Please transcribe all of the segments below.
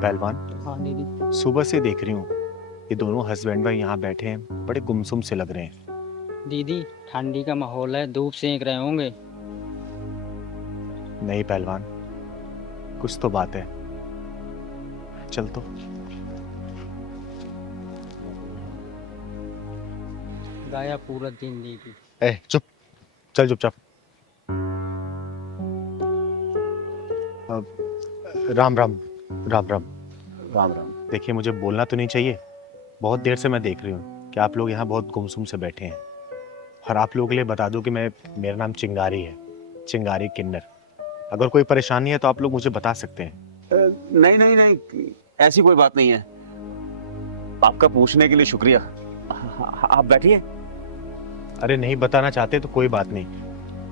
पहलवान, हाँ दीदी। सुबह से देख रही हूँ ये दोनों हस्बैंड वाइफ यहाँ बैठे हैं, बड़े गुमसुम से लग रहे हैं। दीदी ठंडी का माहौल है, धूप सेंक रहे होंगे। नहीं पहलवान, कुछ तो बात है। चल तो। गाया पूरा दिन दीदी। चुप, चल चुपचाप। राम राम। राम राम। राम राम। देखिए, मुझे बोलना तो नहीं चाहिए, बहुत देर से मैं देख रही हूँ कि आप लोग यहाँ बहुत गुमसुम से बैठे हैं। और आप लोगों के लिए बता दूं कि मेरा नाम चिंगारी है, चिंगारी किन्नर। अगर कोई परेशानी है तो आप लोग मुझे बता सकते हैं। नहीं नहीं नहीं, ऐसी कोई बात नहीं है। आपका पूछने के लिए शुक्रिया। आप बैठिए। अरे नहीं बताना चाहते तो कोई बात नहीं,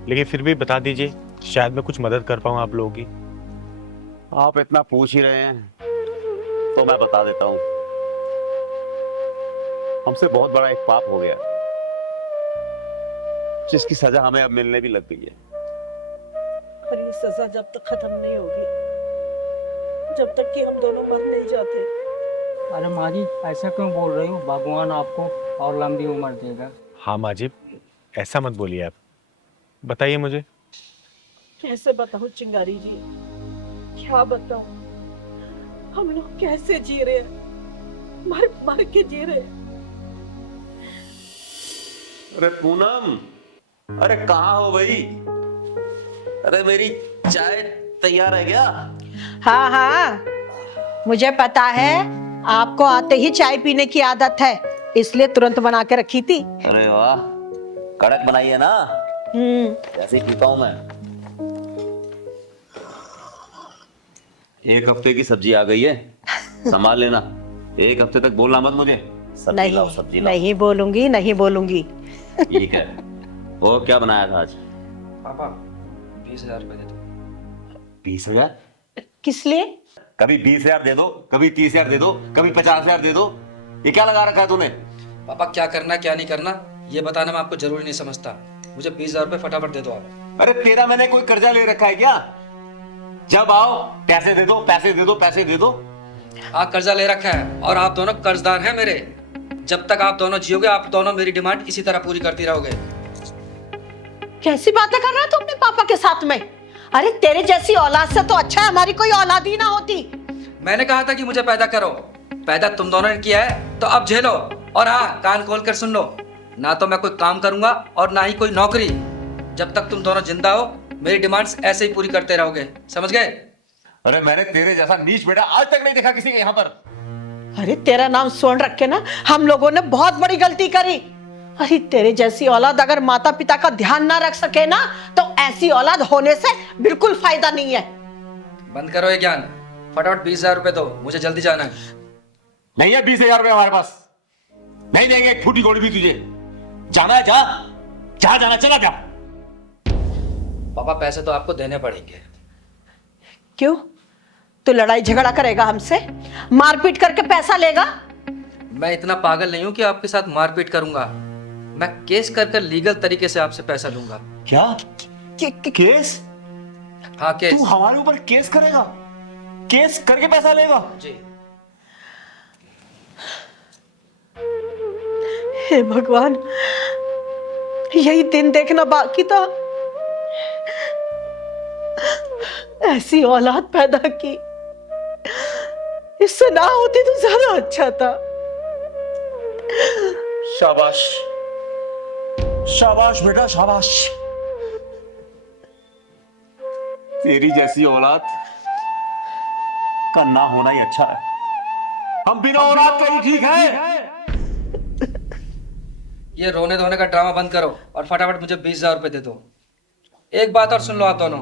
लेकिन फिर भी बता दीजिए, शायद मैं कुछ मदद कर पाऊँ आप लोगों की। आप इतना पूछ ही रहे हैं तो मैं बता देता हूँ। हमसे बहुत बड़ा एक पाप हो गया, जिसकी सजा हमें अब मिलने भी लग गई है। पर ये सजा जब तक खत्म नहीं होगी, जब तक कि हम दोनों मर नहीं जाते। अरे माँ जी, ऐसा क्यों बोल रही हो? भगवान आपको और लंबी उम्र देगा। हाँ माजिब, ऐसा मत बोलिए आप। बताइए मुझे। कैसे बताऊं चिंगारी जी, क्या बताऊं? हम लोग कैसे जी रहे हैं, मर मर के जी रहे हैं। अरे पूनम, अरे कहाँ हो भाई? अरे मेरी चाय तैयार है क्या? हाँ हाँ, मुझे पता है आपको आते ही चाय पीने की आदत है, इसलिए तुरंत बना के रखी थी। अरे वाह, कड़क बनाई है ना? ऐसे ही पीता हूं मैं। एक हफ्ते की सब्जी आ गई है, संभाल लेना। एक हफ्ते तक बोलना मत मुझे। सब्जी लाओ, सब्जी लाओ। नहीं बोलूंगी, नहीं बोलूंगी। ठीक है। वो क्या बनाया था आज? पापा 20,000 रुपए दे दो। 20,000? किस लिए? कभी 20,000 दे दो, कभी 30,000 दे दो, कभी 50,000 दे दो। ये क्या लगा रखा है तूने? पापा क्या करना क्या नहीं करना ये बताना मैं आपको जरूरी नहीं समझता। मुझे 20,000 रुपए फटाफट दे दो आप। अरे तेरा मैंने कोई कर्जा ले रखा है क्या? जब आओ पैसे दे दो, पैसे दे दो, पैसे दे दो। आप कर्जा ले रखा है और आप दोनों कर्जदार हैं मेरे। जब तक आप दोनों जियोगे आप दोनों मेरी डिमांड इसी तरह पूरी करती रहोगे। कैसी बातें कर रहा है तू अपने पापा के साथ में? अरे तेरे जैसी औलाद से तो अच्छा है हमारी कोई औलाद ही ना होती। मैंने कहा था कि मुझे पैदा करो, पैदा तुम दोनों ने किया है तो अब झेलो। और हाँ, कान खोल कर सुन लो, ना तो मैं कोई काम करूंगा और ना ही कोई नौकरी। जब तक तुम दोनों जिंदा हो मेरी डिमांड्स ऐसे ही पूरी करते रहोगे, समझ गए? अरे मैंने तेरे जैसा नीच बेटा आज तक नहीं देखा किसी के यहाँ पर। अरे तेरा नाम सुन रख के ना हम लोगों ने बहुत बड़ी गलती करी। अरे तेरे जैसी औलाद अगर माता पिता का ध्यान ना रख सके ना, तो ऐसी औलाद होने से बिल्कुल फायदा नहीं है। बंद करो ये ज्ञान, फटाफट 20,000 रुपए दो, मुझे जल्दी जाना है। नहीं है 20,000 रुपए हमारे पास, नहीं देंगे एक फूटी गोली भी तुझे। जाना है जा, जहां जाना चला जा। पापा पैसे तो आपको देने पड़ेंगे। क्यों? तू लड़ाई झगड़ा करेगा हमसे, मारपीट करके पैसा लेगा? मैं इतना पागल नहीं हूं कि आपके साथ मारपीट करूंगा। मैं केस कर लीगल तरीके से आपसे पैसा लूंगा। क्या? केस? हाँ केस। तू हमारे ऊपर केस करेगा? केस करके पैसा लेगा? जी। हे भगवान, यही दिन देखना बाकी था। ऐसी औलाद पैदा की, इससे ना होती तो ज्यादा अच्छा था। शाबाश, शाबाश बेटा शाबाश। तेरी जैसी औलाद का ना होना ही अच्छा है। हम बिना औलाद के ही ठीक है। ये रोने धोने का ड्रामा बंद करो और फटाफट मुझे 20,000 रुपए दे दो। एक बात और सुन लो आप दोनों,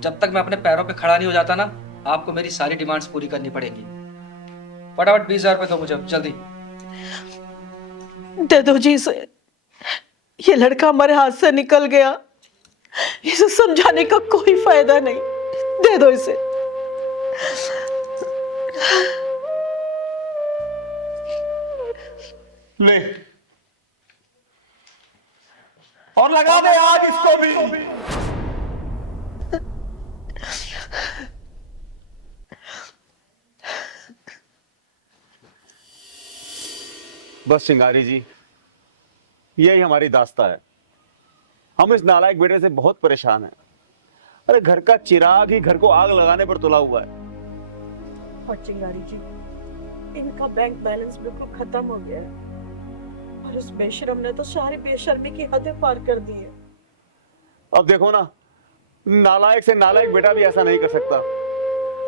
जब तक मैं अपने पैरों पे खड़ा नहीं हो जाता ना, आपको मेरी सारी डिमांड्स पूरी करनी पड़ेगी। फटाफट 20,000 रुपए दो मुझे जल्दी। दे दो जी इसे, ये लड़का हमारे हाथ से निकल गया, इसे समझाने का कोई फायदा नहीं। दे दो इसे। ले और लगा दे आज इसको भी। बस चिंगारी जी, यही हमारी दास्ता है। हम इस नालायक बेटे से बहुत परेशान हैं। अरे घर का चिराग ही घर को आग लगाने पर तुला हुआ है। और चिंगारी जी, इनका बैंक बैलेंस बिल्कुल खत्म हो गया है और उस बेशरम ने तो सारी बेशर्मी की हदें पार कर दी है। अब देखो ना, नालायक से नालायक बेटा भी ऐसा नहीं कर सकता।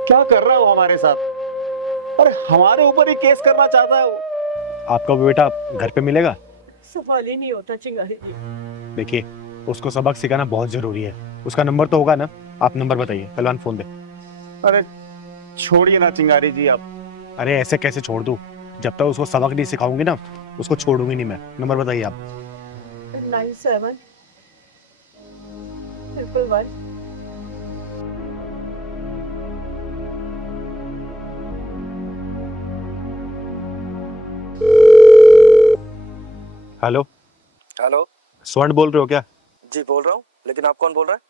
क्या कर रहा है वो हमारे साथ? अरे हमारे ऊपर ही केस करना चाहता है वो। आपका वो बेटा घर पे मिलेगा? सवाल ही नहीं होता चिंगारी जी। देखिए, उसको सबक सिखाना बहुत जरूरी है। उसका नंबर तो होगा ना? आप नंबर बताइए, पहलवान फोन दे। अरे छोड़िए ना चिंगारी जी आप। अरे ऐसे कैसे छोड़ दूं? जब तक उसको सबक नहीं सिखाऊंगी ना, उसको छोड़ूंगी नहीं मैं। नंबर बताइए आप। 97 111 हेलो, हेलो। स्वर्ण बोल रहे हो क्या? जी बोल रहा हूँ, लेकिन आप कौन बोल रहे हैं?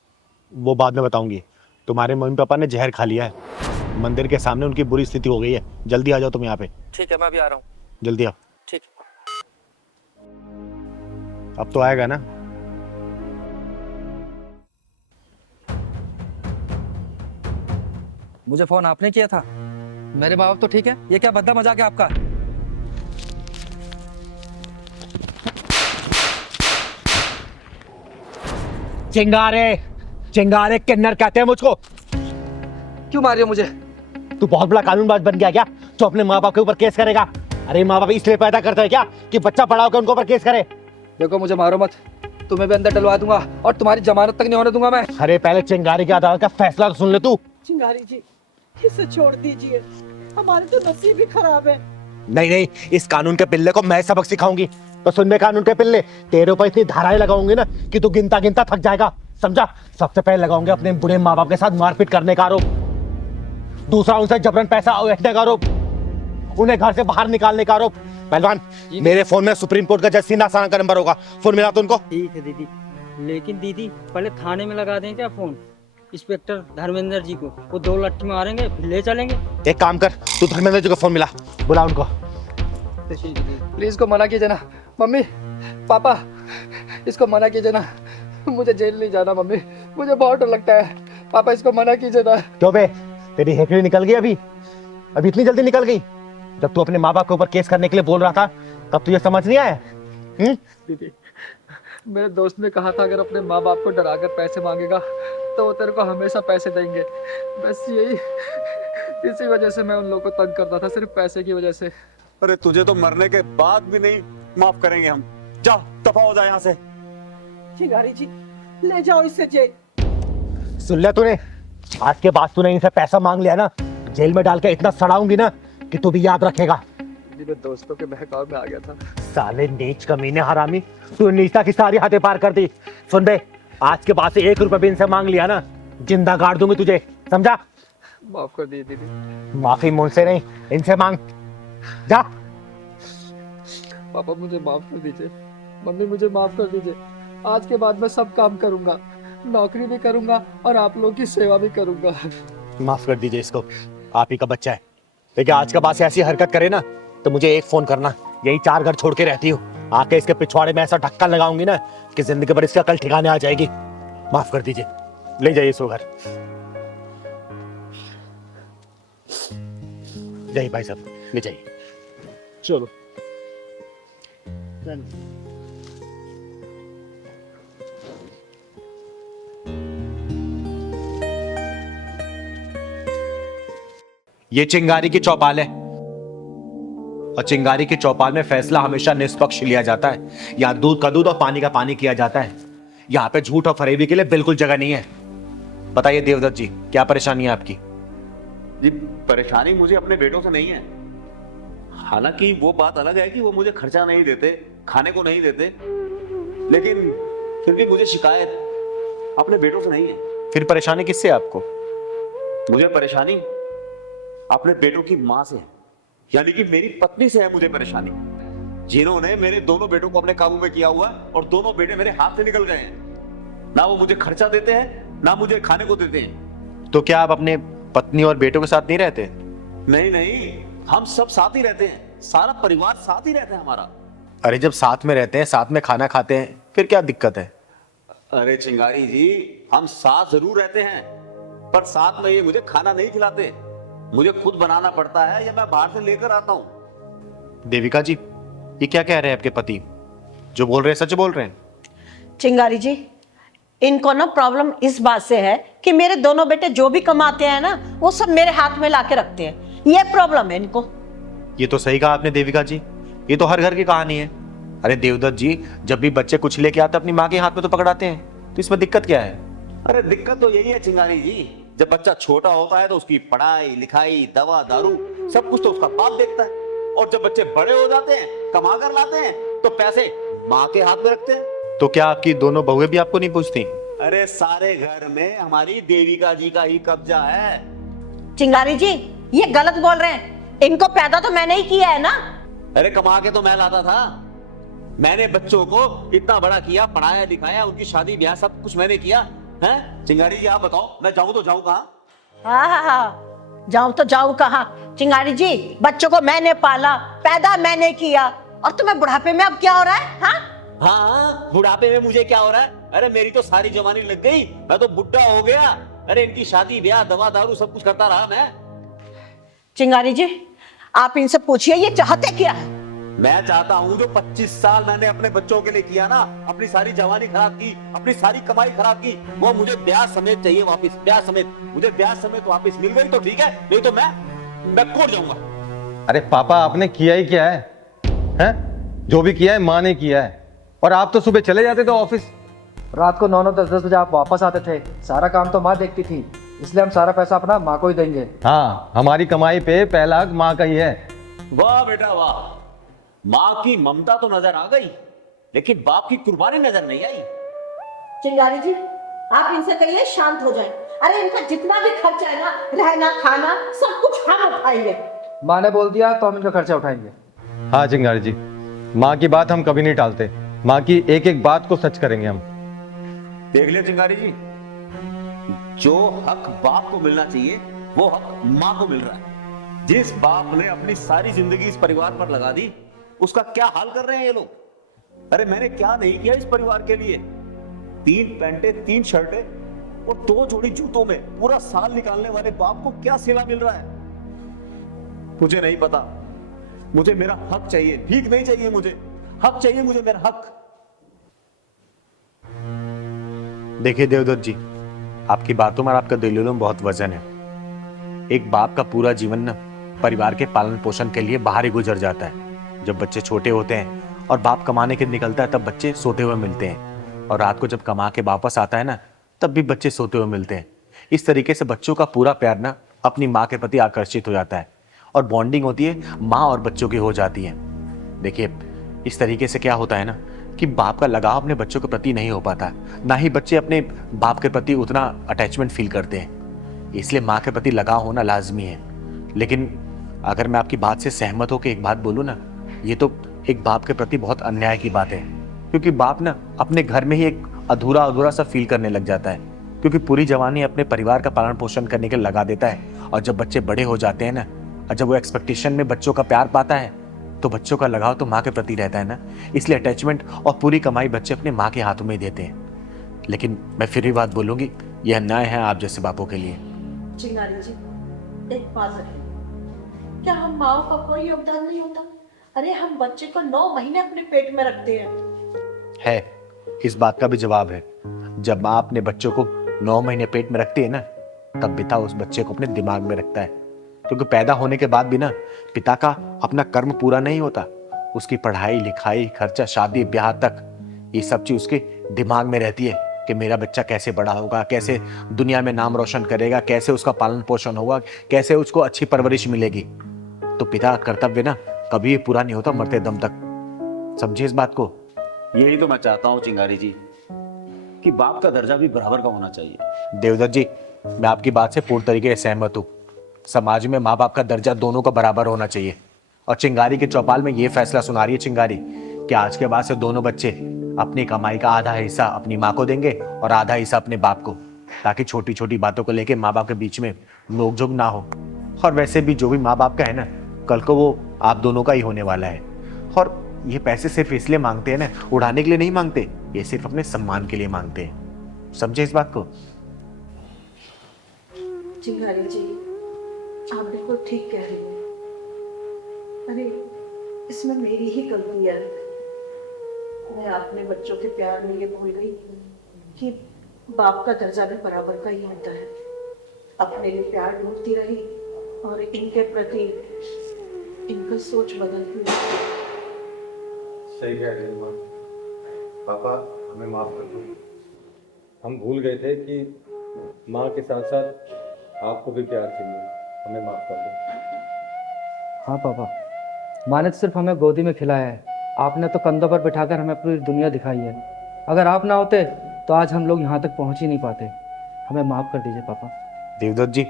वो बाद में बताऊंगी। तुम्हारे मम्मी पापा ने जहर खा लिया है। मंदिर के सामने उनकी बुरी स्थिति हो गई है। जल्दी आ जाओ तुम यहाँ पे। ठीक है, मैं अभी आ रहा हूँ। जल्दी आओ। ठीक। अब तो आएगा ना? मुझे फोन आपने किया था? मेरे माँ बाप तो ठीक है, ये क्या भद्दा मजाक है आपका? चिंगारे, चिंगारे किन्नर कहते हैं मुझको। क्यों मार रही हो मुझे? तू बहुत बड़ा कानूनबाज बन गया क्या, जो अपने माँ बाप के ऊपर केस करेगा? अरे माँ बाप इसलिए पैदा करते हैं क्या कि बच्चा पढ़ा होकर उनके ऊपर केस करे? देखो मुझे मारो मत, तुम्हें भी अंदर डलवा दूंगा और तुम्हारी जमानत तक नहीं होने दूंगा मैं। अरे पहले चिंगारी की अदालत का फैसला तो सुन ले तू। चिंगारी जी, इसे छोड़ दीजिए, हमारे तो नसीब ही खराब है। नहीं नहीं, इस कानून के पिल्ले को मैं सबक सिखाऊंगी। तो सुन ले कानून के पिल्ले, तेरे ऊपर इतनी धाराएं लगाऊंगी ना कि तू गिनता गिनता थक जाएगा, समझा? सबसे पहले लगाऊंगे अपने बुढ़े माँ बाप के साथ मारपीट करने का आरोप, दूसरा उनसे जबरन पैसा उठने का आरोप, उन्हें घर से बाहर निकालने का आरोप। पहलवान, मेरे फोन में सुप्रीम कोर्ट का जज सीना साना का नंबर होगा, फोन मिला तो उनको। ठीक है दीदी, लेकिन दीदी पहले थाने में लगा दें क्या फोन इंस्पेक्टर धर्मेंद्र जी को? वो 2 लट्ठी मारेंगे फिर ले चलेंगे। एक काम कर, तू धर्मेंद्र जी को फोन मिला, बुला उनको। प्लीज इसको मना कीजिए ना। मम्मी पापा, इसको मना कीजिए ना, मुझे जेल नहीं जाना। मम्मी मुझे बहुत डर लगता है। पापा इसको मना कीजिए ना। क्यों बे, तेरी हेकड़ी निकल गई अभी इतनी जल्दी निकल गई? जब तू अपने माँ बाप के ऊपर केस करने के लिए बोल रहा था तब तुझे समझ नहीं आया? दीदी, मेरे दोस्त ने कहा था अगर अपने माँ बाप को डराकर पैसे मांगेगा तो वो तेरे को हमेशा पैसे देंगे। बस यही, इसी वजह से मैं उन लोगों को तंग करता था, सिर्फ पैसे की वजह से। अरे तुझे तो मरने के बाद भी नहीं माफ करेंगे हम। जा, दफा हो जा यहाँ से। चिंगारी जी, ले जाओ इसे जेल। सुन लिया तूने? आज के बाद तूने इनसे पैसा मांग लिया ना, जेल में डाल के इतना सड़ाऊंगी ना कि तू भी याद रखेगा। मैं दोस्तों के बहकाव में आ गया था। साले नीच कमीने हरामी, तू नीचता की सारी हदें पार कर दी। सुन बे, आज के बाद से 1 रुपया भी इनसे मांग लिया ना, जिंदा गाड़ दूंगी तुझे, समझा? माफ कर दी दीदी। माफी मुझसे नहीं, इनसे मांग। जा। पापा मुझे माफ कर दीजिए, मम्मी मुझे माफ कर दीजिए। आज के बाद मैं सब काम करूंगा, नौकरी भी करूंगा और आप लोगों की सेवा भी करूंगा। माफ कर दीजिए इसको, आप ही का बच्चा है। लेकिन आज के बाद से ऐसी हरकत करे ना तो मुझे एक फोन करना। यही 4 घर छोड़ के रहती हूँ, आके इसके पिछवाड़े में ऐसा ढक्कन लगाऊंगी ना कि जिंदगी भर इसकी अकल ठिकाने आ जाएगी। माफ कर दीजिए, ले जाइए इसको घर। जाइए भाई साहब, ले जाइए। चलो। ये चिंगारी की चौपाल है और चिंगारी की चौपाल में फैसला हमेशा निष्पक्ष लिया जाता है। यहाँ दूध का दूध और पानी का पानी किया जाता है। यहाँ पे झूठ और फरेबी के लिए बिल्कुल जगह नहीं है। बताइए देवदत्त जी, क्या परेशानी है आपकी? जी, परेशानी मुझे अपने बेटों से नहीं है। हालांकि वो बात अलग है कि वो मुझे खर्चा नहीं देते, खाने को नहीं देते, लेकिन फिर भी मुझे शिकायत अपने बेटों से नहीं है। फिर परेशानी किससे है आपको? मुझे परेशानी अपने बेटों की माँ से है, यानी कि मेरी पत्नी से है मुझे परेशानी, जिन्होंने मेरे दोनों बेटों को अपने काबू में किया हुआ और दोनों बेटे मेरे हाथ से निकल गए हैं। ना वो मुझे खर्चा देते हैं, ना मुझे खाने को देते हैं। तो क्या आप अपने पत्नी और बेटों के साथ नहीं रहते? नहीं नहीं, हम सब साथ ही रहते हैं, सारा परिवार साथ ही रहता है हमारा। अरे जब साथ में रहते हैं, साथ में खाना खाते हैं, फिर क्या दिक्कत है? अरे चिंगारी जी, हम साथ जरूर रहते हैं, पर साथ में ये मुझे खाना नहीं खिलाते। मुझे खुद बनाना पड़ता है या मैं बाहर से लेकर आता हूँ। देविका जी, ये क्या कह रहे हैं आपके पति? जो बोल रहे हैं सच बोल रहे हैं? चिंगारी जी, इनको ना प्रॉब्लम इस बात से है कि मेरे दोनों बेटे जो भी कमाते हैं ना, वो सब मेरे हाथ में लाके रखते हैं। ये प्रॉब्लम है इनको। ये तो सही कहा आपने देविका जी, ये तो हर घर की कहानी है। अरे देवदत्त जी, जब भी बच्चे कुछ लेके आते अपनी माँ के हाथ में तो पकड़ाते हैं, तो इसमें दिक्कत क्या है? अरे दिक्कत तो यही है चिंगारी जी, जब बच्चा छोटा होता है तो उसकी पढ़ाई लिखाई दवा दारू सब कुछ तो उसका बाप देखता है, और जब बच्चे बड़े हो जाते हैं, कमा कर लाते हैं, तो पैसे माँ के हाथ में रखते हैं। तो क्या आपकी दोनों बहुएं भी आपको नहीं पूछती? अरे सारे घर में हमारी देविका जी का ही कब्जा है। चिंगारी जी, ये गलत बोल रहे हैं। इनको पैदा तो मैंने ही किया है ना। अरे कमा के तो मैं लाता था, मैंने बच्चों को इतना बड़ा किया, पढ़ाया लिखाया, उनकी शादी ब्याह सब कुछ मैंने किया है। चिंगारी जी आप बताओ, मैं जाऊं तो जाऊं कहाँ? हाँ, जाऊं तो जाऊं कहाँ? चिंगारी जी, बच्चों को मैंने पाला, पैदा मैंने किया, और तुम्हें बुढ़ापे में अब क्या हो रहा है? हाँ, बुढ़ापे में मुझे क्या हो रहा है? अरे मेरी तो सारी जवानी लग गई, मैं तो बुढ़ा हो गया। अरे इनकी शादी ब्याह दवा दारू सब कुछ करता रहा मैं। चिंगारी जी, आप इनसे पूछिए ये चाहते क्या है। मैं चाहता हूँ जो 25 साल मैंने अपने बच्चों के लिए किया ना, अपनी सारी जवानी खराब की, अपनी सारी कमाई खराब की, वो मुझे ब्याह समेत चाहिए वापस। ब्याह समेत मुझे ब्याह समेत वापस मिल गई तो ठीक है, नहीं तो मैं कोर्ट जाऊंगा। अरे पापा, आपने किया ही क्या है? हैं? जो भी किया है माँ ने किया है, और आप तो सुबह चले जाते थे ऑफिस। रात को 9-9 10-10 बजे आप वापस आते थे। सारा काम तो माँ देखती थी, इसलिए हम सारा पैसा अपना माँ को ही देंगे। हाँ, हमारी कमाई पे पहला हक माँ का ही है। वाह बेटा वाह, माँ की ममता तो नजर आ गई, लेकिन बाप की कुर्बानी नजर नहीं आई। चिंगारी जी, आप इनसे कहिए शांत हो जाएं। अरे इनका जितना भी खर्चा है ना, रहना खाना सब कुछ हम उठाएंगे। माँ ने बोल दिया तो हम इनका खर्चा उठाएंगे। हाँ चिंगारी जी, माँ की बात हम कभी नहीं टालते। माँ की एक एक बात को सच करेंगे हम। देख लिया चिंगारी जी, जो हक बाप को मिलना चाहिए वो हक माँ को मिल रहा है। जिस बाप ने अपनी सारी जिंदगी इस परिवार पर लगा दी, उसका क्या हाल कर रहे हैं ये लोग। अरे मैंने क्या नहीं किया इस परिवार के लिए? 3 पैंटें 3 शर्टें और 2 जोड़ी जूतों में पूरा साल निकालने वाले बाप को क्या सिला मिल रहा है? मुझे नहीं पता। मुझे मेरा हक चाहिए, भीख नहीं चाहिए, मुझे हक चाहिए, मुझे मेरा हक। देखिए देवदत्त जी, आपकी बातों में और आपका दलीलों में बहुत वजन है। एक बाप का पूरा जीवन ना परिवार के पालन पोषण के लिए बाहर ही गुजर जाता है। जब बच्चे छोटे होते हैं और बाप कमाने के निकलता है, तब बच्चे सोते हुए मिलते हैं, और रात को जब कमा के वापस आता है ना, तब भी बच्चे सोते हुए मिलते हैं। इस तरीके से बच्चों का पूरा प्यार ना अपनी माँ के प्रति आकर्षित हो जाता है, और बॉन्डिंग होती है माँ और बच्चों की हो जाती है। देखिए, इस तरीके से क्या होता है ना कि बाप का लगाव अपने बच्चों के प्रति नहीं हो पाता, ना ही बच्चे अपने बाप के प्रति उतना अटैचमेंट फील करते हैं। इसलिए माँ के प्रति लगाव होना लाजमी है। लेकिन अगर मैं आपकी बात से सहमत हो कि एक बात बोलूँ ना, ये तो एक बाप के प्रति बहुत अन्याय की बात है, क्योंकि बाप ना अपने घर में ही एक अधूरा अधूरा सा फील करने लग जाता है, क्योंकि पूरी जवानी अपने परिवार का पालन पोषण करने के लिए लगा देता है, और जब बच्चे बड़े हो जाते हैं ना, और जब वो एक्सपेक्टेशन में बच्चों का प्यार पाता है, तो बच्चों का लगाव तो माँ के प्रति रहता है ना। इसलिए अटैचमेंट और पूरी कमाई बच्चे अपने माँ के हाथों में ही देते हैं। लेकिन मैं फिर भी बात बोलूंगी, यह अन्याय है आप जैसे बापों के लिए। चिंगारी जी, एक बात रखिए, क्या हम माँ का कोई योगदान नहीं होता? अरे हम बच्चे को 9 महीने अपने पेट में रखते हैं। है, इस बात का भी जवाब है। जब माँ अपने बच्चों को 9 महीने पेट में रखती है ना, तब पिता उस बच्चे को अपने दिमाग में रखता है, क्योंकि पैदा होने के बाद भी ना पिता का अपना कर्म पूरा नहीं होता। उसकी पढ़ाई लिखाई खर्चा शादी ब्याह तक, ये सब चीज उसके दिमाग में रहती है कि मेरा बच्चा कैसे बड़ा होगा, कैसे दुनिया में नाम रोशन करेगा, कैसे उसका पालन पोषण होगा, कैसे उसको अच्छी परवरिश मिलेगी। तो पिता का कर्तव्य ना कभी पूरा नहीं होता मरते दम तक। समझिए इस बात को। यही तो मैं चाहता हूँ चिंगारी जी, कि बाप का दर्जा भी बराबर का होना चाहिए। देवदत्त जी, मैं आपकी बात से पूर्ण तरीके से सहमत हूँ। समाज में माँ बाप का दर्जा दोनों का बराबर होना चाहिए। और चिंगारी के चौपाल में ये फैसला सुना रही है चिंगारी कि आज के बाद से दोनों बच्चे अपनी कमाई का आधा हिस्सा अपनी माँ को देंगे और आधा हिस्सा अपने बाप को, ताकि छोटी छोटी बातों को लेके माँ बाप के बीच में नोकझोंक ना हो। और वैसे भी जो भी माँ बाप का है ना, कल को वो आप दोनों का ही होने वाला है। और ये पैसे सिर्फ इसलिए मांगते हैं ना, उड़ाने के लिए नहीं मांगते, ये सिर्फ अपने सम्मान के लिए मांगते हैं। समझे इस बात को? चिंगारी जी, आप बिल्कुल ठीक कह रही हैं। अरे इसमें मेरी ही गलती है। मैं अपने बच्चों के प्यार में ये भूल गई कि बाप का दर्जा भी बराबर का ही होता है। अपने लिए प्यार ढूंढती रही और इनके प्रति इनका सोच बदलती रही। सही कह रही माँ। पापा हमें माफ कर दो, हम भूल गए थे कि माँ के साथ साथ आपको भी प्यार चाहिए, हमें माफ कर दो। हाँ पापा, माँ ने तो सिर्फ हमें गोदी में खिलाया है, आपने तो कंधों पर बिठाकर हमें पूरी दुनिया दिखाई है। अगर आप ना होते तो आज हम लोग यहाँ तक पहुँच ही नहीं पाते। हमें माफ़ कर दीजिए पापा। देवदत्त जी,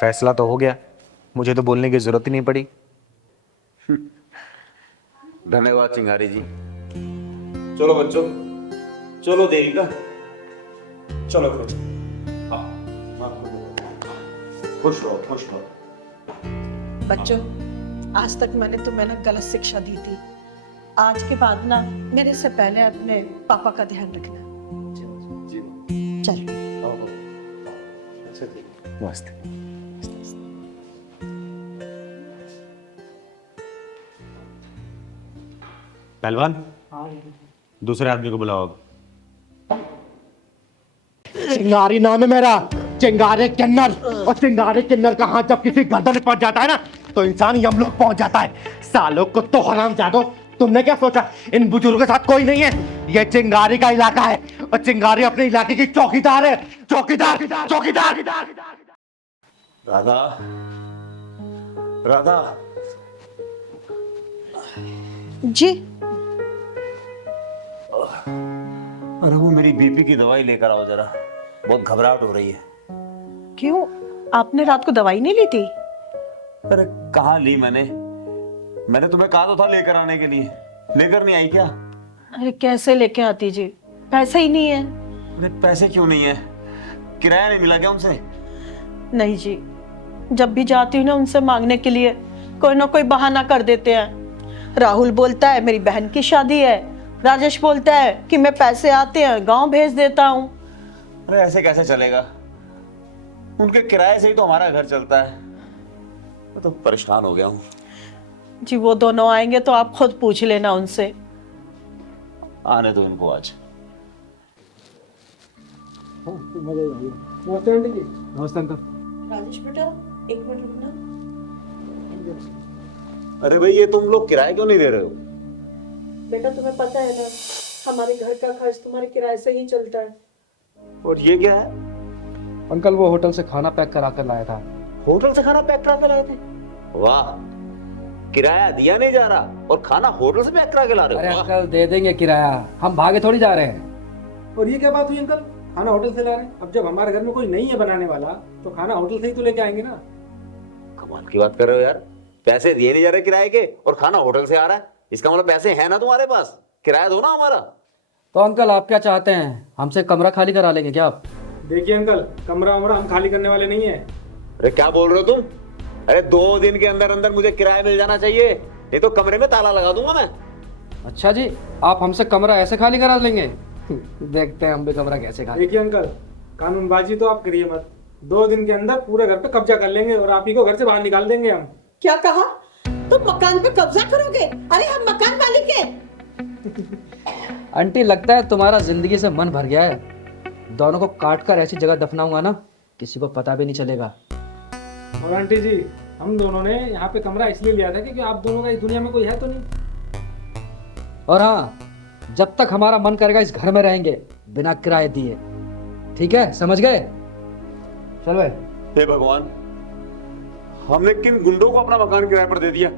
फैसला तो हो गया, मुझे तो बोलने की जरूरत ही नहीं पड़ी। धन्यवाद चिंगारी जी। चलो बच्चों, चलो देविका, चलो फिर। खुश रहो, खुश रहो। बच्चों, आज तक मैंने तुम्हें ना गलत शिक्षा दी थी। आज के बाद ना मेरे से पहले अपने पापा का ध्यान रखना। चल। मस्त। पहलवान, दूसरे आदमी को बुलाओ। चिंगारी नाम है मेरा, चिंगारे किन्नर। और चिंगारे किन्नर का हाथ जब किसी गर्दन में पहुंच जाता है ना, तो इंसान यमलोक पहुंच जाता है। सालों को तो हराम जादो, तुमने क्या सोचा इन बुजुर्गों के साथ कोई नहीं है? ये चिंगारी का इलाका है और चिंगारी अपने इलाके की चौकीदार है। चौकीदार, चौकीदार। राधा, राधा जी। अरे वो मेरी बीपी की दवाई लेकर आओ जरा, बहुत घबराहट हो रही है। क्यों, आपने रात को दवाई नहीं ली थी? अरे कहाँ ली मैंने तुम्हें कहा तो था लेकर आने के लिए, लेकर नहीं आई क्या? अरे कैसे लेके आती जी, पैसे ही नहीं है। अरे पैसे क्यों नहीं है? किराया नहीं मिला क्या उनसे? नहीं जी, जब भी जाती हूँ ना उनसे मांगने के लिए, कोई ना कोई बहाना कर देते हैं। राहुल बोलता है मेरी बहन की शादी है, राजेश बोलता है कि मैं पैसे आते हैं गांव भेज देता हूँ। अरे ऐसे कैसे चलेगा? उनके किराए से ही तो हमारा घर चलता है। मैं तो परेशान हो गया हूँ। जी वो दोनों आएंगे तो आप खुद पूछ लेना उनसे। आने दो इनको आज। नमस्ते आंटी जी। नमस्ते अंकल। राजेश बेटा, एक मिनट रुकना। अरे भाई ये तुम लोग किराया क्यों नहीं दे रहे हो? बेटा तुम्हें पता है ना, हमारे घर का खर्च तुम्हारे किराए से ही चलता है। और ये क्या है? अंकल वो होटल से खाना पैक करा कर लाया था। होटल से खाना पैक करा के लाए थे? वाह, किराया दिया नहीं जा रहा और खाना होटल से पैक करा के ला रहे अरे हो। अंकल दे देंगे किराया, हम भागे थोड़ी जा रहे हैं। और ये क्या बात हुई अंकल, खाना होटल से ला रहे हैं? अब जब हमारे घर में कोई नहीं है बनाने वाला तो खाना होटल से ही तो लेके आएंगे ना। कमाल की बात कर रहे हो यार, पैसे दिए नहीं जा रहे किराए के और खाना होटल से आ रहा है। इसका मतलब पैसे हैं ना तुम्हारे पास, किराया दो ना हमारा। तो अंकल आप क्या चाहते हैं, हमसे कमरा खाली करा लेंगे क्या आप? देखिए अंकल, कमरा वमरा हम खाली करने वाले नहीं है। अरे क्या बोल रहे हो तुम? अरे 2 दिन के अंदर अंदर मुझे किराया मिल जाना चाहिए, नहीं तो कमरे में ताला लगा दूंगा मैं। अच्छा जी, आप हमसे कमरा ऐसे खाली करा लेंगे? देखते हैं हम भी कमरा कैसे खाली। देखिए अंकल, कानूनबाजी तो आप करिए मत। 2 दिन के अंदर पूरे घर पे कब्जा कर लेंगे और आप ही को घर से बाहर निकाल देंगे हम। क्या कहा? तुम मकान पे कब्जा करोगे? अरे हम मकान मालिक हैं। आंटी लगता है तुम्हारा जिंदगी से मन भर गया है। दोनों को काट कर ऐसी जगह दफनाऊंगा ना, किसी को पता भी नहीं चलेगा। और आंटी जी, हम दोनों ने यहाँ पे कमरा इसलिए लिया था क्योंकि आप दोनों का इस दुनिया में कोई है तो नहीं। और हाँ, जब तक हमारा मन करेगा इस घर में रहेंगे बिना किराए दिए। ठीक है, समझ गए? चल भाई। हे भगवान, हमने किन गुंडों को अपना मकान किराए पर दे दिया?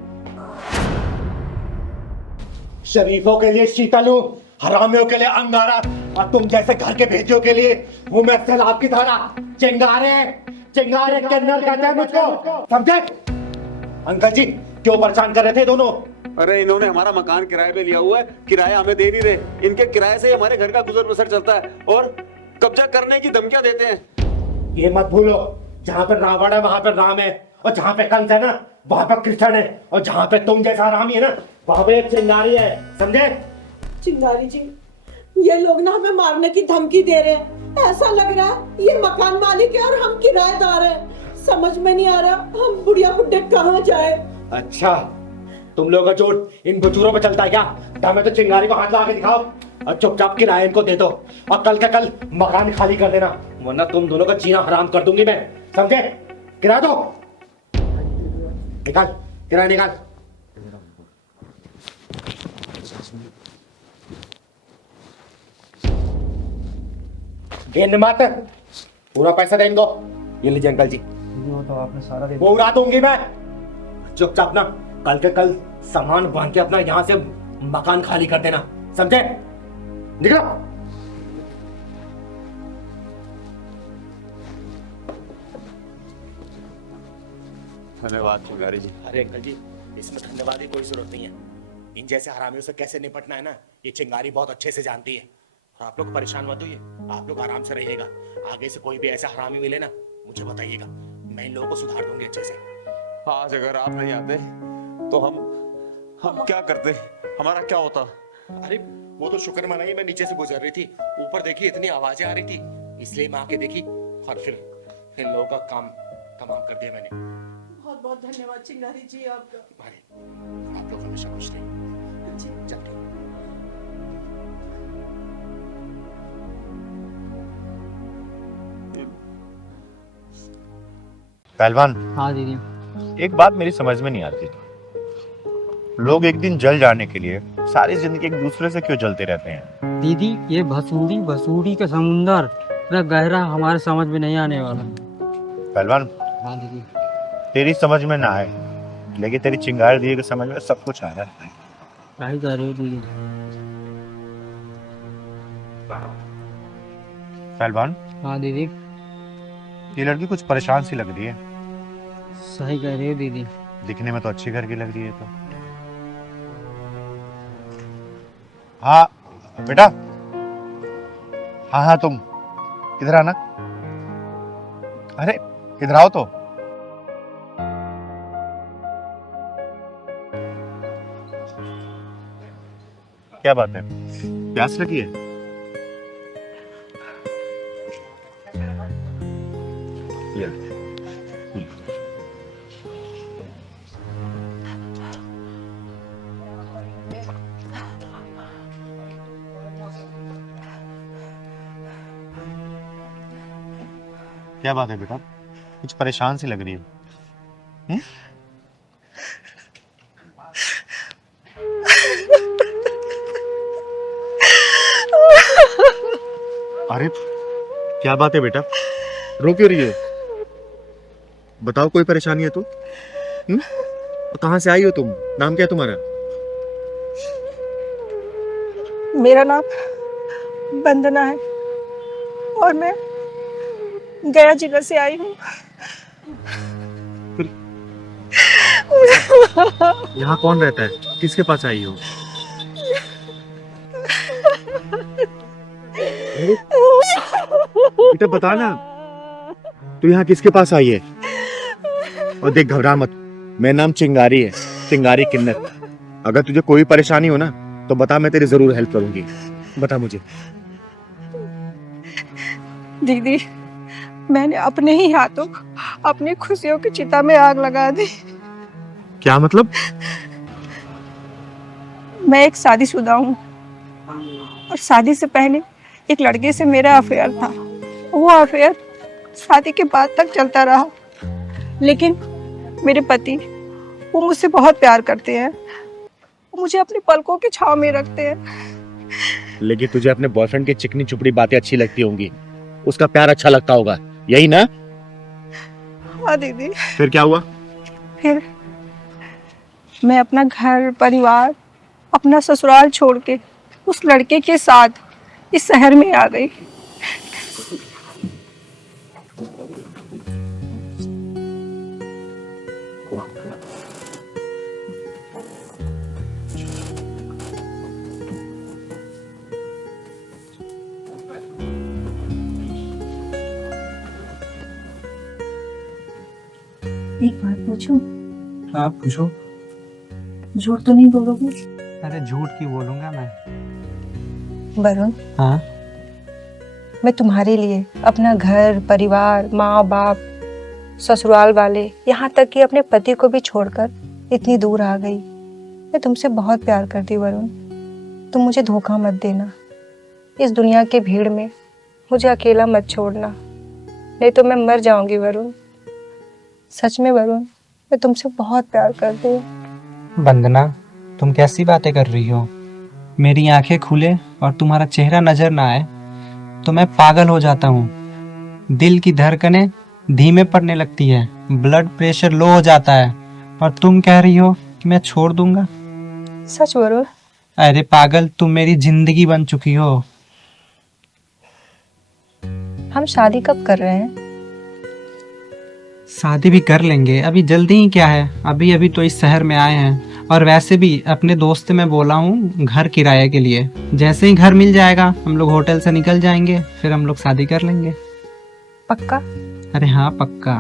शरीफों के लिए शीतलू, हरामियों के लिए अंगारा, और तुम जैसे घर के भेजियों के लिए वो मैं सैलाब की धारा। चिंगारे, चिंगारे किन्नर कहते हैं मुझको, समझे? अंकल जी क्यों परेशान कर रहे थे दोनों? अरे इन्होंने हमारा मकान किराए पे लिया हुआ है, किराया हमें दे नहीं रहे। इनके किराए से ही हमारे घर का गुजर बसर चलता है और कब्जा करने की धमकियां देते हैं। ये मत भूलो, जहाँ पे रावण है वहां पे राम है, और जहाँ पे कंस है ना वहां पे कृष्ण है, और जहाँ पे तुम जैसा रामी है ना वहां पे एक चिंगारी है, समझे? चिंगारी जी, ये लोग ना हमें मारने की धमकी दे रहे हैं। ऐसा लग रहा है ये मकान मालिक है और हम किराएदार हैं। समझ में नहीं आ रहा हम बुढ़िया बुड्ढे कहाँ जाए। अच्छा, तुम लोगों का चोट इन बचूरों पे चलता है क्या? हमें तो चिंगारी को हाथ लगा के दिखाओ और चुपचाप किराया इनको दे दो और कल का कल मकान खाली कर देना, वरना तुम दोनों का जीना हराम कर दूंगी मैं, समझे? किराया दो, निकाल किराया निकाल। गेंद मत, पूरा पैसा दे इनको। ये लीजिए अंकल जी। वो तो आपने सारा दे वो उड़ा दूंगी मैं। चुपचाप ना कल के कल सामान बांध के अपना यहाँ से मकान खाली कर देना, समझे? निकलो। धन्यवाद चिंगारी जी। अरे अंकल जी, इसमें धन्यवाद की कोई जरूरत नहीं है। इन जैसे हरामियों से कैसे निपटना है ना, ये चिंगारी बहुत अच्छे से जानती है। और आप लोग परेशान मत होइए, आप लोग आराम से रहिएगा। आगे से कोई भी ऐसा हरामी मिले ना, मुझे बताइएगा, मैं इन लोगों को सुधार दूंगी अच्छे से। आज अगर आप नहीं आते तो हम क्या करते, हमारा क्या होता? अरे वो तो शुक्र मनाइए, मैं नीचे से गुजर रही थी, ऊपर देखी इतनी आवाजें आ रही थी, इसलिए मैं आके देखी और फिर इन लोगों का काम तमाम कर दिया मैंने। बहुत बहुत धन्यवाद चिंगारी जी आपका। अरे आप लोग हमेशा खुश रहिए। चलते हैं। पहलवान, हाँ दीदी। एक बात मेरी समझ में नहीं आती, लोग एक दिन जल जाने के लिए सारी जिंदगी एक दूसरे से क्यों जलते रहते हैं? दीदी ये भसूड़ी का समुंदर इतना गहरा हमारे समझ में नहीं आने वाला। पहलवान, हाँ दीदी। तेरी समझ में ना आए, लेकिन तेरी चिंगारी दी के समझ में सब कुछ आ रहा है। क्या ही कर रहे हो दीदी? पहलवान, हाँ दीदी। ये लड़की कुछ परेशान सी लग रही है। सही कह रही हो दीदी। दिखने में तो अच्छी घर की लग रही है तो। हाँ बेटा, हाँ हाँ तुम इधर आना। अरे इधर आओ तो। क्या बात है, प्यास लगी है? ये क्या बात है बेटा, कुछ परेशान सी लग रही है? अरे क्या बात है बेटा, रो क्यों रही है? बताओ, कोई परेशानी है तो? कहाँ से आई हो तुम? नाम क्या है तुम्हारा? मेरा नाम वंदना है और मैं गया जिला से आई हूँ। यहाँ कौन रहता है? किसके पास आई हो? बेटा बता ना, तू यहाँ किसके पास आई है? और देख, घबरा मत, मेरा नाम चिंगारी है, चिंगारी किन्नर। अगर तुझे कोई परेशानी हो ना तो बता, मैं तेरी जरूर हेल्प करूंगी। बता मुझे। दीदी, मैंने अपने ही हाथों अपनी खुशियों की चिता में आग लगा दी। क्या मतलब? मैं एक शादीशुदा हूँ और शादी से पहले एक लड़के से मेरा अफेयर था। वो अफेयर शादी के बाद तक चलता रहा, लेकिन मेरे पति वो मुझसे बहुत प्यार करते हैं, वो मुझे अपनी पलकों की छांव में रखते हैं। लेकिन तुझे अपने बॉयफ्रेंड की चिकनी चुपड़ी बातें अच्छी लगती होंगी, उसका प्यार अच्छा लगता होगा, यही ना? हाँ दीदी। फिर क्या हुआ? फिर मैं अपना घर परिवार, अपना ससुराल छोड़ के उस लड़के के साथ इस शहर में आ गई। एक बात पूछूं? आप पूछो। झूठ तो नहीं बोलोगे? अरे झूठ क्यों बोलूंगा मैं। वरुण, हाँ मैं तुम्हारे लिए अपना घर, परिवार, माँ बाप, ससुराल वाले, यहाँ तक कि अपने पति को भी छोड़कर इतनी दूर आ गई। मैं तुमसे बहुत प्यार करती वरुण। तुम मुझे धोखा मत देना। इस दुनिया के भीड़ में मुझे अकेला मत छोड़ना, नहीं तो मैं मर जाऊंगी वरुण। सच में वरुण, मैं तुमसे बहुत प्यार करती हूँ। वंदना, तुम कैसी बातें कर रही हो? मेरी आंखें खुले और तुम्हारा चेहरा नजर ना आए तो मैं पागल हो जाता हूँ। दिल की धड़कनें धीमे पड़ने लगती है, ब्लड प्रेशर लो हो जाता है, और तुम कह रही हो कि मैं छोड़ दूंगा? सच वरुण? अरे पागल, तुम मेरी जिंदगी बन चुकी हो। हम शादी कब कर रहे हैं? शादी भी कर लेंगे, अभी जल्दी ही क्या है। अभी अभी तो इस शहर में आए हैं, और वैसे भी अपने दोस्त से मैं बोला हूँ घर किराए के लिए। जैसे ही घर मिल जाएगा हम लोग होटल से निकल जाएंगे, फिर हम लोग शादी कर लेंगे। पक्का? अरे हाँ पक्का।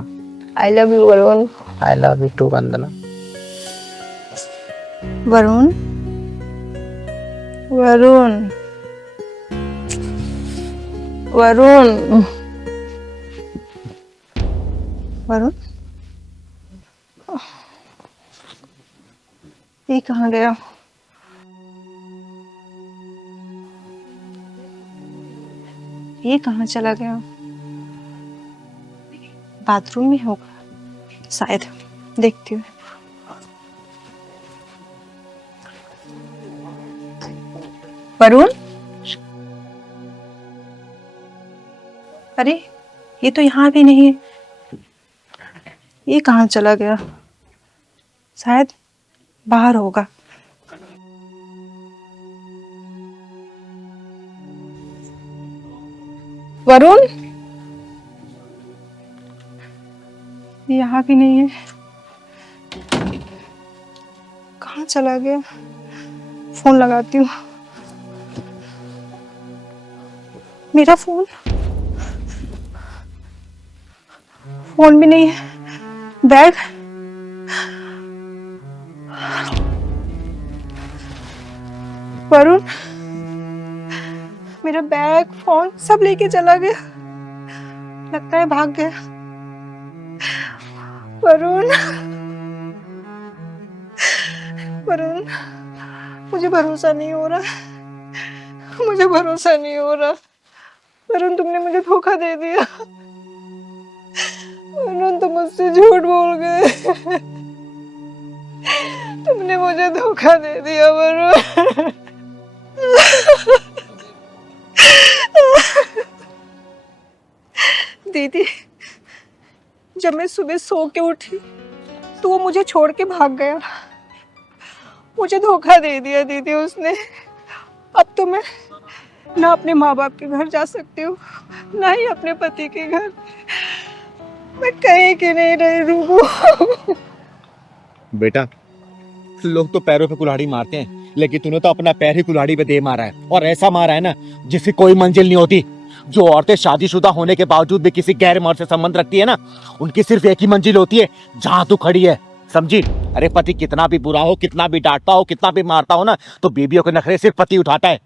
I love you Varun. I love you too Vandana. Varun, Varun, Varun, Varun, ये कहाँ गया? ये कहाँ चला गया? बाथरूम में होगा शायद, देखती हूँ। वरुण, अरे ये तो यहाँ भी नहीं है। ये कहाँ चला गया? शायद बाहर होगा। वरुण, यहाँ भी नहीं है। कहाँ चला गया? फोन लगाती हूँ। मेरा फोन भी नहीं है। बैग, वरुण, मेरा बैग, फोन सब लेके चला गया। लगता है भाग गया। वरुण, वरुण, मुझे भरोसा नहीं हो रहा। मुझे भरोसा नहीं हो रहा। वरुण, तुमने मुझे धोखा दे दिया। वरुण, तुम मुझसे झूठ बोल गए। तुमने मुझे धोखा दे दिया वरुण। दीदी, जब मैं सुबह सो के उठी तो वो मुझे छोड़ के भाग गया। मुझे धोखा दे दिया दीदी उसने। अब तो मैं ना अपने माँ बाप के घर जा सकती हूँ, ना ही अपने पति के घर। मैं कहीं की नहीं रही रूबू। बेटा, लोग तो पैरों पे कुल्हाड़ी मारते हैं, लेकिन तूने तो अपना पैर ही कुल्हाड़ी पे दे मारा है, और ऐसा मारा है ना जिसकी कोई मंजिल नहीं होती। जो औरतें शादीशुदा होने के बावजूद भी किसी गैर मर्द से संबंध रखती है ना, उनकी सिर्फ एक ही मंजिल होती है, जहां तू खड़ी है, समझी? अरे पति कितना भी बुरा हो, कितना भी डांटता हो, कितना भी मारता हो ना, तो बीवियों के नखरे सिर्फ पति उठाता है।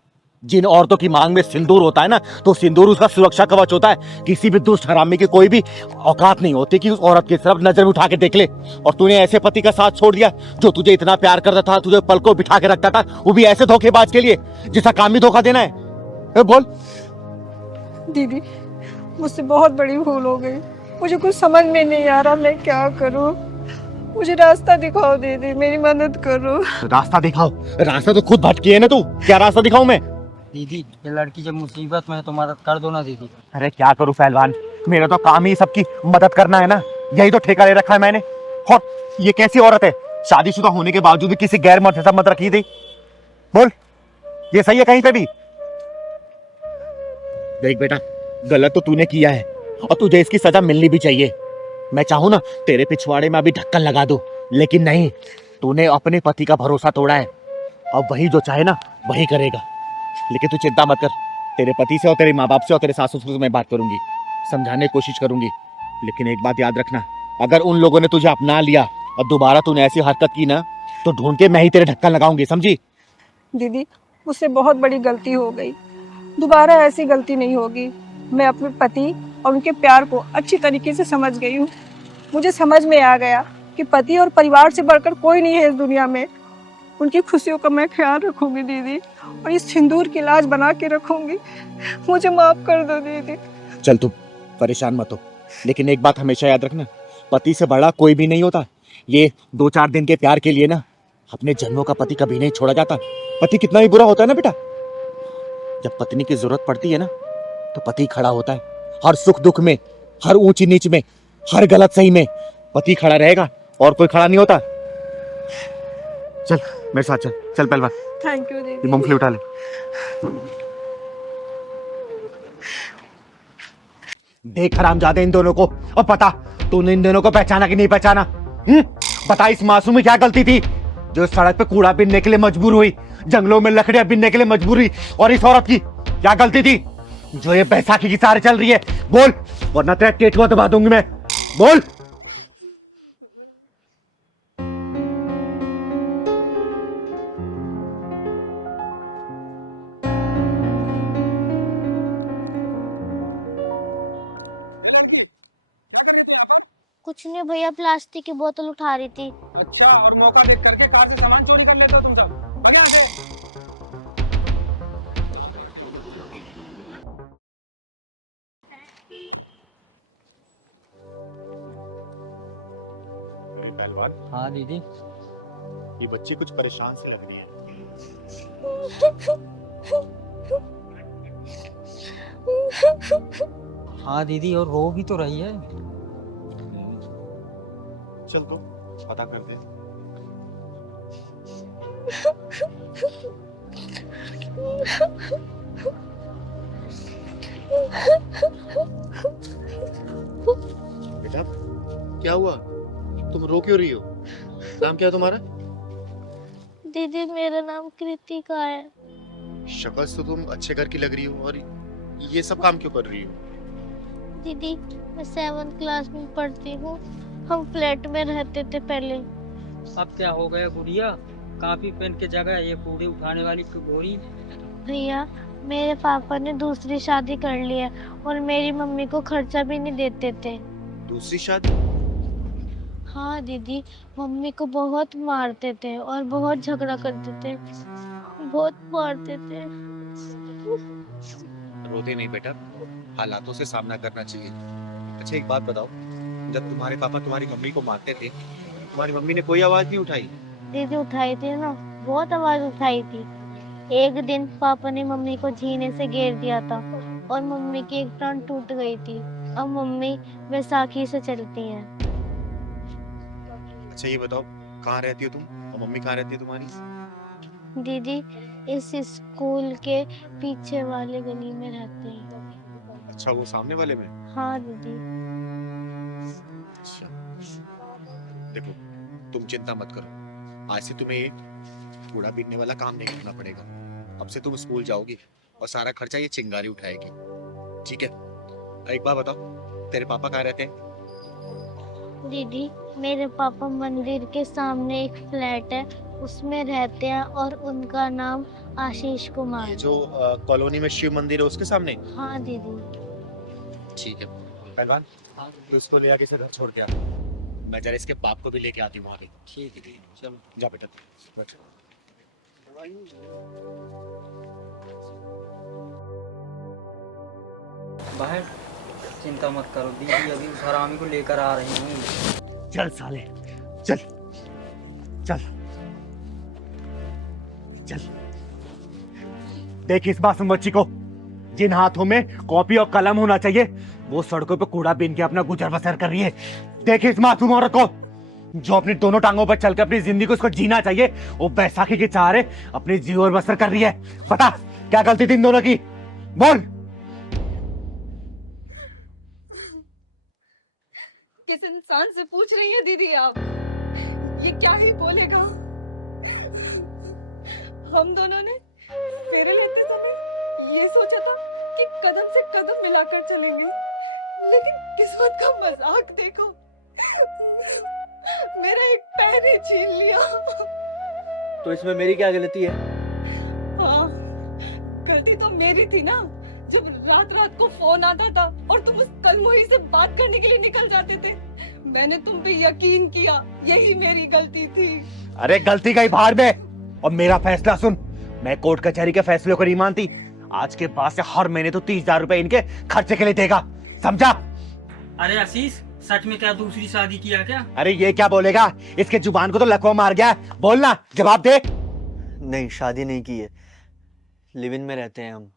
जिन औरतों की मांग में सिंदूर होता है ना, तो सिंदूर उसका सुरक्षा कवच होता है। किसी भी दुष्ट हरामी की कोई भी औकात नहीं होती कि उस औरत की तरफ नजर उठा के देख ले। और तूने ऐसे पति का साथ छोड़ दिया जो तुझे इतना प्यार करता था, तुझे पल को बिठा के रखता था, वो भी ऐसे धोखेबाज के लिए जिसका काम ही धोखा देना है। बोल दीदी, मुझसे बहुत बड़ी भूल हो गई। मुझे कुछ समझ में नहीं आ रहा, मैं क्या करूं? मुझे रास्ता दिखाओ दीदी, मेरी मदद करो। रास्ता दिखाओ? रास्ता तो खुद भटकी है ना तू, क्या रास्ता दिखाऊं मैं? दीदी, ये लड़की जब मुसीबत में है तो मदद कर दो ना दीदी। अरे क्या करूं पहलवान, मेरा तो काम ही सबकी मदद करना है ना, यही तो ठेका ले रखा है मैंने। और ये कैसी औरत है, शादीशुदा होने के बावजूद भी किसी गैर मर्द से संबंध रखी थी? बोल, ये सही है कहीं पे भी? देख बेटा, गलत तो तूने किया है और तुझे इसकी सजा मिलनी भी चाहिए। मैं चाहूं ना तेरे पिछवाड़े में अभी ढक्कन लगा दूं, लेकिन नहीं, तूने अपने पति का भरोसा तोड़ा है। अब वही जो चाहे ना वही करेगा। लेकिन तू चिंता मत कर, तेरे पति से और तेरे माँ बाप से और तेरे सास ससुर से मैं बात करूंगी, समझाने की कोशिश करूंगी। लेकिन एक बात याद रखना, अगर उन लोगों ने तुझे अपना लिया और दोबारा तूने ऐसी हरकत की ना, तो ढूंढ के मैं ही तेरे ढक्कन लगाऊंगी, समझी? दीदी मुझसे बहुत बड़ी गलती हो गई, दोबारा ऐसी गलती नहीं होगी। मैं अपने पति और उनके प्यार को अच्छी तरीके से समझ गई हूँ। मुझे समझ में आ गया कि पति और परिवार से बढ़कर कोई नहीं है इस दुनिया में। उनकी खुशियों का मैं ख्याल रखूंगी दीदी, और इस सिंदूर की लाज बना के रखूंगी। मुझे माफ कर दो दीदी। चल तू परेशान मत हो, लेकिन एक बात हमेशा याद रखना, पति से बड़ा कोई भी नहीं होता। ये 2-4 दिन के प्यार के लिए ना अपने जन्मों का पति कभी नहीं छोड़ा जाता। पति कितना ही बुरा होता है ना बेटा, जब पत्नी की जरूरत पड़ती है ना तो पति खड़ा होता है। हर सुख दुख में, हर ऊंची नीच में, हर गलत सही में पति खड़ा रहेगा, और कोई खड़ा नहीं होता। चल मेरे साथ चल, चल पहलवान। थैंक यू ये दीदी। मूंगफली उठा ले। देख हरामजादे इन दोनों को, और पता तूने इन दोनों को पहचाना कि नहीं पहचाना? बता इस मासूम में क्या गलती थी जो सड़क पे कूड़ा बीनने के लिए मजबूर हुई, जंगलों में लकड़ियां बीनने के लिए मजबूर हुई? और इस औरत की क्या गलती थी जो ये बैसाखी की सहारे चल रही है? बोल, वरना तेरा टेटुआ दबा दूंगी मैं। बोल। कुछ नहीं भैया, प्लास्टिक की बोतल उठा रही थी। अच्छा, और मौका देख करके कार से सामान चोरी कर लेते हो तुम सब? आगे आगे। अरे पहलवान, हाँ दीदी। ये बच्ची कुछ परेशान से लग रही है। हाँ दीदी, और रो भी तो रही है। चल तो पता करते हैं। बेटा क्या हुआ, तुम रो क्यों रही हो? नाम क्या है तुम्हारा? दीदी मेरा नाम कृतिका है। शक्ल से तुम अच्छे घर की लग रही हो, और ये सब काम क्यों कर रही हो? दीदी मैं 7th क्लास में पढ़ती हूँ। हम फ्लैट में रहते थे पहले। अब क्या हो गया गुड़िया? काफी पेन की जगह ये कूड़े उठाने वाली गोरी। भैया मेरे पापा ने दूसरी शादी कर ली है, और मेरी मम्मी को खर्चा भी नहीं देते थे। दूसरी शादी? हाँ दीदी, मम्मी को बहुत मारते थे और बहुत झगड़ा करते थे, बहुत मारते थे। रोते नहीं बेटा, हालातों से सामना करना चाहिए। अच्छा एक बात बताओ, जब तुम्हारे पापा तुम्हारी मम्मी को मारते थे, तुम्हारी मम्मी ने कोई आवाज नहीं उठाई? दीदी उठाई थी ना, बहुत आवाज उठाई थी। एक दिन पापा ने मम्मी को झीने से घेर दिया था, और मम्मी की एक टांग टूट गई थी। अब मम्मी बैसाखी से चलती हैं। अच्छा ये बताओ, कहाँ रहती हो तुम, और मम्मी कहाँ रहती है तुम्हारी? दीदी इस स्कूल के पीछे वाले गली में रहते हैं। अच्छा वो सामने वाले में? हाँ दीदी। अच्छा देखो, तुम चिंता मत करो, आज से तुम्हें ये कूड़ा बीनने वाला काम नहीं करना पड़ेगा। अब से तुम स्कूल जाओगी और सारा खर्चा ये चिंगारी उठाएगी, ठीक है? एक बात बताओ, तेरे पापा कहाँ रहते हैं? दीदी मेरे पापा मंदिर के सामने एक फ्लैट है, उसमें रहते हैं, और उनका नाम आशीष कुमार। ये जो कॉलोनी में शिव मंदिर है उसके सामने? हाँ दीदी। ठीक है पहलवान, तो इसको ले आके इसे घर छोड़ के आ, मैं जरा इसके बाप को भी लेके आती हूँ वहाँ पे। ठीक है चलो जा बेटा बैठ। बाहर चिंता मत करो दीदी, अभी उस हरामी को लेकर आ रही हूँ। चल साले, चल चल चल। देख इस मासूम बच्ची को, जिन हाथों में कॉपी और कलम होना चाहिए, वो सड़कों पे कूड़ा बीन के अपना गुजर बसर कर रही है। देख इस मासूम औरत को, जो अपनी दोनों टांगों पर चलकर अपनी जिंदगी को उसको जीना चाहिए, वो बैसाखी के सहारे अपनी जीवन बसर कर रही है। पता क्या गलती थी इन दोनों की? बोल। किस इंसान से पूछ रही हैं दीदी आप? ये क्या ही बोलेगा? हम दोनों ने फेरे लेते समय ये सोचा था कि कदम से कदम मिलाकर चलेंगे, लेकिन किस्मत का मजाक देखो, मेरा एक पैर ही छीन लिया। तो इसमें मेरी क्या गलती है? हाँ, गलती तो मेरी थी ना, जब रात रात को फोन आता था और तुम उस कलमोही से बात करने के लिए निकल जाते थे। मैंने तुम पे यकीन किया, यही मेरी गलती थी। अरे गलती का ही भार में, और मेरा फैसला सुन। मैं कोर्ट कचहरी के फैसले को नहीं मानती। आज के बाद से हर महीने तो 30,000 रुपए इनके खर्चे के लिए देगा, समझा? अरे आशीष, सच में क्या दूसरी शादी किया क्या? अरे ये क्या बोलेगा, इसके जुबान को तो लकवा मार गया। बोलना, जवाब दे। नहीं, शादी नहीं की है, लिव इन में रहते हैं हम।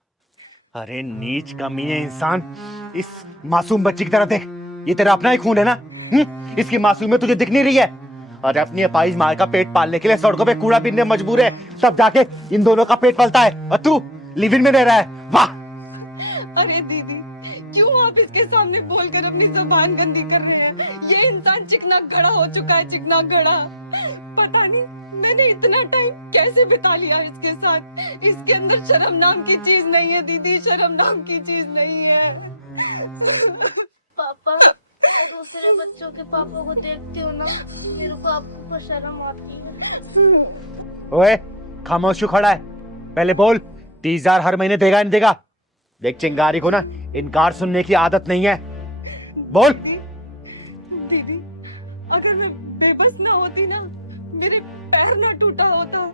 अरे नीच कमीने इंसान, इस मासूम बच्ची की तरह देख। ये तेरा अपना ही खून है ना? इसकी मासूमियत तुझे दिख नहीं रही है? अरे अपनी अपाहिज माँ का पेट पालने के लिए सड़कों पे कूड़ा पीने मजबूर है, तब जाके इन दोनों का पेट पलता है, और तू लिव इन में रह रहा है। वाह! अरे दीदी, क्यों आप इसके सामने बोलकर अपनी जुबान गंदी कर रहे हैं? ये इंसान चिकना गड़ा हो चुका है, चिकना गड़ा। पता नहीं मैंने इतना टाइम कैसे बिता लिया इसके साथ। इसके अंदर शर्म नाम की चीज नहीं है दीदी, शर्म नाम की चीज नहीं है। पापा, दूसरे बच्चों के पापा को देखते हो ना, मेरे को आपको शर्म आती है। ओए खामोश क्यों खड़ा है? पहले बोल, 30,000 हर महीने देगा नहीं देगा? देख चिंगारी को ना इनकार सुनने की आदत नहीं है। बोल। दीदी, अगर मैं बेबस ना होती ना, मेरे पैर ना टूटा होता,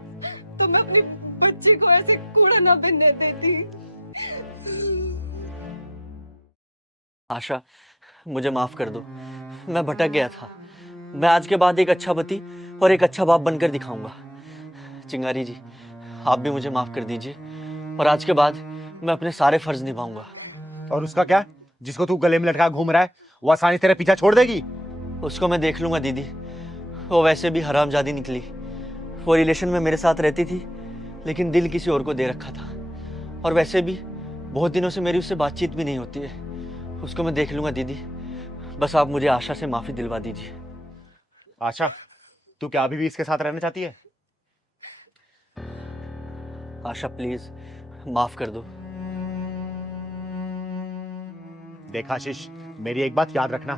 तो मैं अपनी बच्ची को ऐसे कूड़ा ना बिनने देती। आशा, मुझे माफ कर दो, मैं भटक गया था। मैं आज के बाद एक अच्छा पति और एक अच्छा बाप बनकर दिखाऊंगा। चिंगारी जी, आप भी मुझे माफ कर दीजिए, और आज के बाद मैं अपने सारे फर्ज निभाऊंगा। और उसका क्या? जिसको तू गले में लटका घूम रहा है, वो आसानी से तेरा पीछा छोड़ देगी? उसको मैं देख लूंगा दीदी, वो वैसे भी हरामजादी निकली। वो रिलेशन में मेरे साथ रहती थी, लेकिन दिल किसी और को दे रखा था, और वैसे भी बहुत दिनों से मेरी उससे बातचीत भी नहीं होती है। उसको मैं देख लूंगा दीदी, बस आप मुझे आशा से माफी दिलवा दीजिए। आशा, तू क्या अभी भी इसके साथ रहना चाहती है? आशा प्लीज माफ कर दो। देख आशीष, मेरी एक बात याद रखना,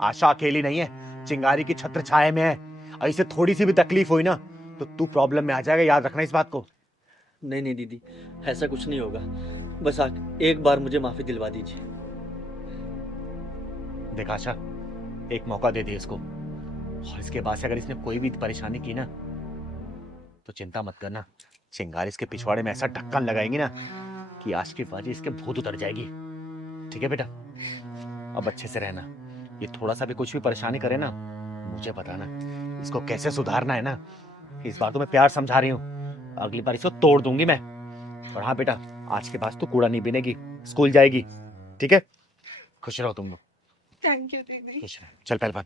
आशा अकेली नहीं है, चिंगारी की छत्र छाया में है। और इसे थोड़ी सी भी तकलीफ हुई ना, तो तू प्रॉब्लम में आ जाएगा, याद रखना इस बात को। नहीं नहीं दीदी, ऐसा कुछ नहीं होगा, बस एक बार मुझे माफी दिलवा दीजिए। देख आशा, एक मौका दे दे इसको, और इसके बाद से अगर इसने कोई भी परेशानी की ना, तो चिंता मत करना, चिंगारी इसके पिछवाड़े में ऐसा ढक्कन लगाएंगी ना कि आज की बाजी इसके भूत उतर जाएगी। ठीक है बेटा, अब अच्छे से रहना। ये थोड़ा सा भी कुछ भी परेशानी करे ना, मुझे बताना, इसको कैसे सुधारना है ना। इस बार तो मैं प्यार समझा रही हूँ, अगली बार इसको तोड़ दूंगी मैं। और हाँ बेटा, आज के बाद तू कूड़ा नहीं बिनेगी, स्कूल जाएगी, ठीक है? खुश रहो तुम लोग। थैंक यू दीदी। खुश रहो। चल पहलवान।